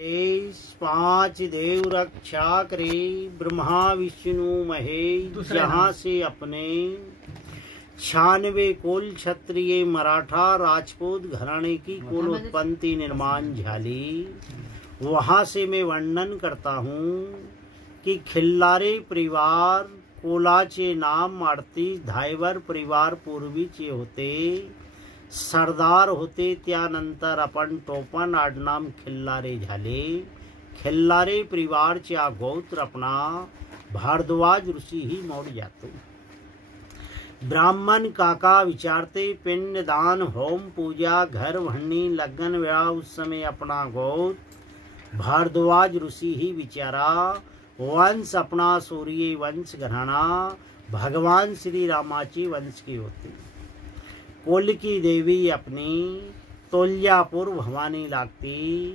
पांच देव रक्षा करे ब्रह्मा विष्णु महेश, जहाँ से अपने 96 कुल क्षत्रिय मराठा राजपूत घराने की कुल उत्पत्ति निर्माण झाली, वहाँ से मैं वर्णन करता हूँ कि खिल्लारे परिवार कोलाचे नाम मारती धायवर परिवार पूर्वीचे होते, सरदार होते त्यानंतर आपण टोपण आडनाम खिल्लारे झाले। खिल्लारे परिवारच्या गोत्र अपना भारद्वाज ऋषी ही मोड जातो। ब्राह्मण काका विचारते पिंडदान होम पूजा घर भरनी लगन विवाह उस समय अपना गोत्र भारद्वाज ऋषि ही विचारा। वंश अपना सूर्य वंश घराना भगवान श्री रामाची वंश की होती। कुल की देवी अपनी तोल्यापुर भवानी लागती।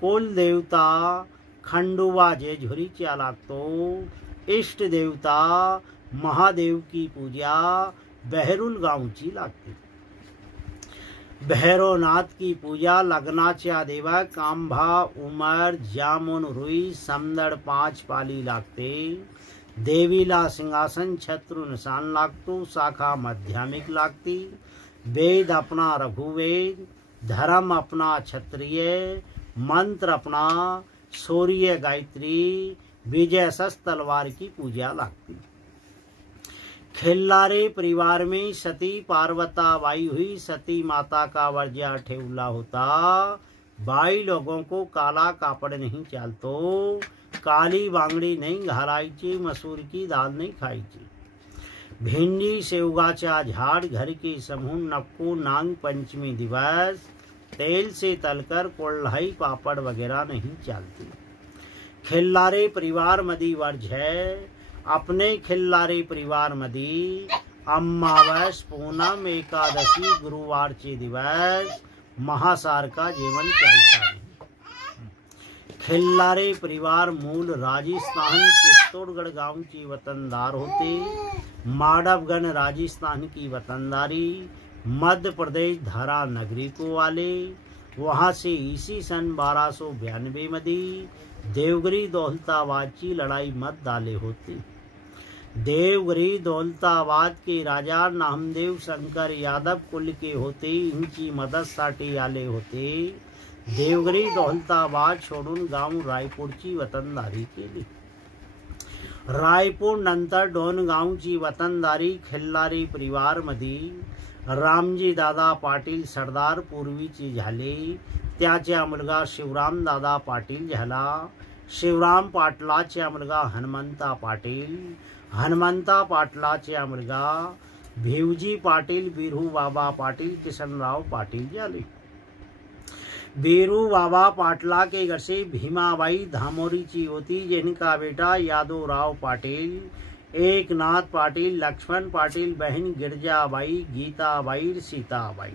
कुल देवता खंडुवा जेझुरीच्या लागतो। इष्ट देवता महादेव की पूजा बहरुल गावची लागते। भैरवनाथ की पूजा लग्नाच्या देवा कांभा उमर जामुन रुई समदड़ 5 पाली लागते। देवीला सिंहासन छत्र निशान लागतो। शाखा माध्यमिक लागती। वेद अपना रघुवेद, धर्म अपना क्षत्रिय, मंत्र अपना सूर्य गायत्री, विजय शस्त्र तलवार की पूजा लागती। खिल्लारे परिवार में सती पार्वता बाई हुई। सती माता का वर्ज्य ठेवला होता। बाई लोगों को काला कापड़ नहीं चालतो, काली बांगड़ी नहीं घालायची, मसूर की दाल नहीं खायची। भिंडी सेवगाचा झाड़ घर के समूह नक्को नांग पंचमी दिवस तेल से तलकर कोल्हाई पापड़ वगैरह नहीं चालती। खिल्लारे परिवार मदी वर्ज है। अपने खिल्लारे परिवार मदी अमावस पूनम एकादशी गुरुवार चे दिवस महासार का जीवन चलता है। खिल्लारे परिवार मूल राजस्थान चित्तौड़गढ़ गांव की वतनदार होते। माडवगढ़ राजस्थान की वतनदारी मध्य प्रदेश धारा नगरी को वाले। वहां से इसी सन 1292 मदी देवगिरी दौलताबाद की लड़ाई मत डाले होते। देवगिरी दौलताबाद के राजा नामदेव शंकर यादव कुल के होते। इनकी मदद साठी आले होते। देवगिरी दौलताबाद छोड़ून गांव रायपूरची वतनदारी केली। रायपूर नंतर डोणगावची वतनदारी खिल्लारी परिवार मधी रामजी दादा पाटील सरदार पूर्वीची झाले। त्याचा मुलगा शिवराम दादा पाटील झाला। शिवराम पाटलाचा मुलगा हनुमंता पाटील। हनुमंता पाटलाचा मुलगा भिवजी पाटील, बिरू बाबा पाटील, किशनराव पाटील झाले। बीरू बाबा पाटला के घर से भीमाबाई धामोरीची होती, जिनका बेटा यादवराव पाटील, एकनाथ पाटील, लक्ष्मण पाटील, बहन गिरजाबाई, गीताबाई, सीताबाई।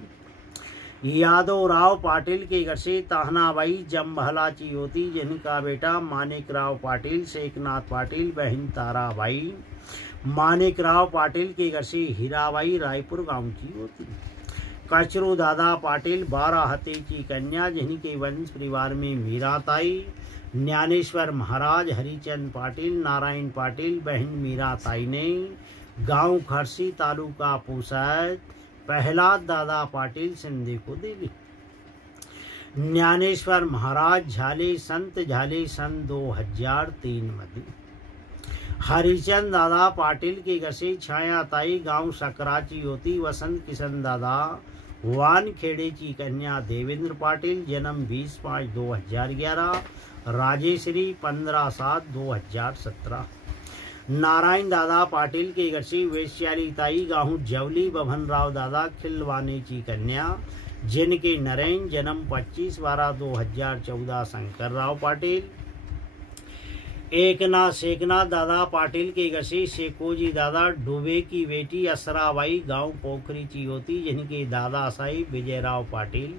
यादवराव पाटील के घर से ताहनाबाई जम्भलाची होती, जिनका बेटा मानिकराव पाटील, शेखनाथ पाटील, बहन ताराबाई। मानिकराव पाटील के घर से हीराबाई रायपुर गांव की होती। कचरू दादा पाटील 12 हते की कन्या, जिनके वंश परिवार में मीराताई, ज्ञानेश्वर महाराज, हरिचंद पाटील, नारायण पाटील, बहन मीराताई ने गांव खरसी तालुका पूसत प्रहलाद दादा पाटील सिंधे को देली। ज्ञानेश्वर महाराज झाले संत झाले सन 2003 मध्ये। हरिचंद दादा पाटील के घर से छायाताई गांव सकराची होती। वसंत किशन दादा वानखेड़े की कन्या देवेंद्र पाटील, जन्म 20/5/2011, राजेश्री 15/7/2017। नारायण दादा पाटील के घर से वैश्याली ताई गांव जवली बभनराव दादा खिलवाने की कन्या, जिनके नरेन, जन्म 25/12/2014, शंकरराव पाटील। एकनाथ शेखनाथ दादा पाटील के घर से शेकोजी दादा डुबे की बेटी असराबाई गांव पोखरी की होती, जिनके दादा साहिब विजयराव पाटील,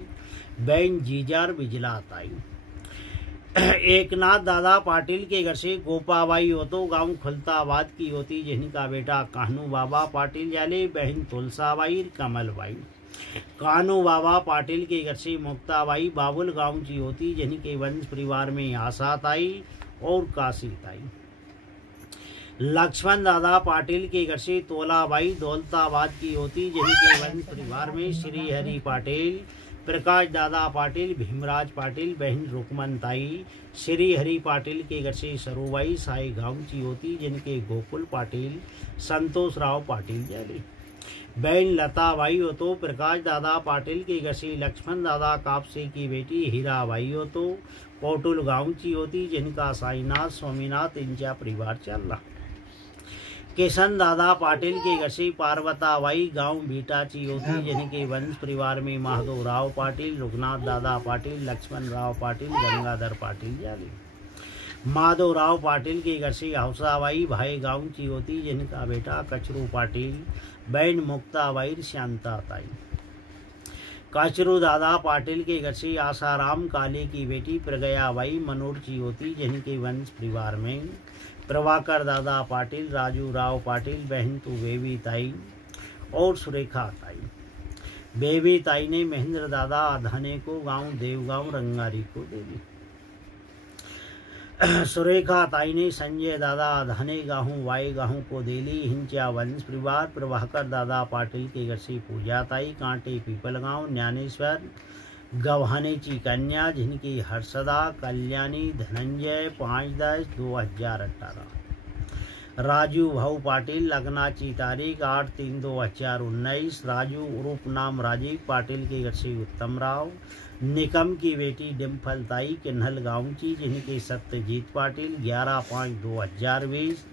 बहन जीजार बिजलाताई। एकनाथ दादा पाटिल के घर से गोपाबाई हो तो गांव खुलताबाद की होती, जिनका बेटा कान्हू बाबा पाटिल जाले, बहन तुलसाबाई, कमलबाई। कानू बाबा पाटिल के घर से मुक्ताबाई बाबुल गांव की होती, जिनके वंश परिवार में आशा ताई और काशी ताई। लक्ष्मण दादा पाटिल के घर से तोलाबाई दौलताबाद की होती, जिनके वंश परिवार में श्री हरि पाटिल, प्रकाश दादा पाटिल, भीमराज पाटिल, बहन रुकमन ताई। श्री हरि पाटिल के घर से सरूबाई साई गांव की होती, जिनके गोकुल पाटिल, संतोष राव पाटिल जाली। बहन लताबाई हो तो प्रकाश दादा पाटिल के घर से लक्ष्मण दादा कापसे की बेटी हीराबाई हो तो कोटुल गांव की होती, जिनका साईनाथ स्वामीनाथ इनका परिवार चल रहा। किशन दादा पाटिल के घर से पार्वताबाई गांव बीटा की होती, जिनके वंश परिवार में माधव राव पाटिल, रघुनाथ दादा पाटिल, लक्ष्मण राव पाटिल, गंगाधर पाटिल जाली। माधव राव पाटिल के घर से हौसाबाई भाई गांव की होती, जिनका बेटा कचरू पाटिल, बहन मुक्ताबाई शांता ताई। कचरू दादा पाटिल के घर से आसाराम काले की बेटी प्रगयाबाई मनोर की होती, जिनके वंश परिवार में प्रभाकर दादा पाटिल, राजू राव पाटिल, बहन तो बेबी ताई और सुरेखा ताई। बेबी ताई ने महेंद्र दादा आधाने को गांव देवगांव रंगारी को दे दी। सुरेखा ताई ने संजय दादा आधाने गाहू वाई गाहू को दे ली। हिंचा वंश परिवार प्रभाकर दादा पाटिल के घर से पूजा ताई, कांटे पीपल गांव ज्ञानेश्वर गव्हाने की कन्या, जिनकी हर्षदा कल्याणी धनंजय 5/10/2018। राजू भाऊ पाटिल लगनाची तारीख 8/3/2019। राजू उर्फ नाम राजीव पाटिल के घर से उत्तम राव, निकम की बेटी डिम्पल ताई किन्हल गांव की, जिनके सत्यजीत पाटिल 11/5/2020।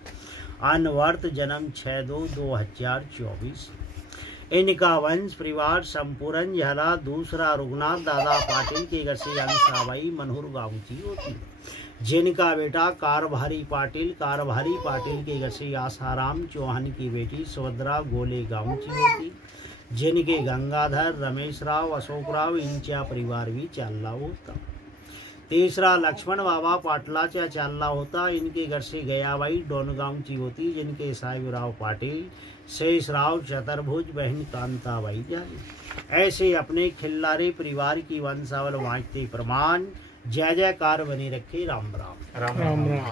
अनवर्त जन्म 6/2/2024। इनका वंश परिवार संपूर्ण झाला। दूसरा रघुनाथ दादा पाटिल के घर से अंसाबाई मनोहर गांव की होती, जिनका बेटा कारभारी पाटिल के घर से आसाराम चौहान की बेटी सुभद्रा गोले गांव की होती, जिनके गंगाधर रमेश राव अशोक राव इनका परिवार भी चाल्ला होता। तीसरा लक्ष्मण बाबा पाटलाचा चाल्ला होता, इनके घर से गयाबाई डोनगांव की होती, जिनके साहिबराव पाटिल, शेष राव चतुर्भुज, बहन कांताबाई जाली। ऐसे अपने खिल्लारे परिवार की वंशावल वाँचते प्रमाण। जय जयकार बने रखे। राम राम। राम राम।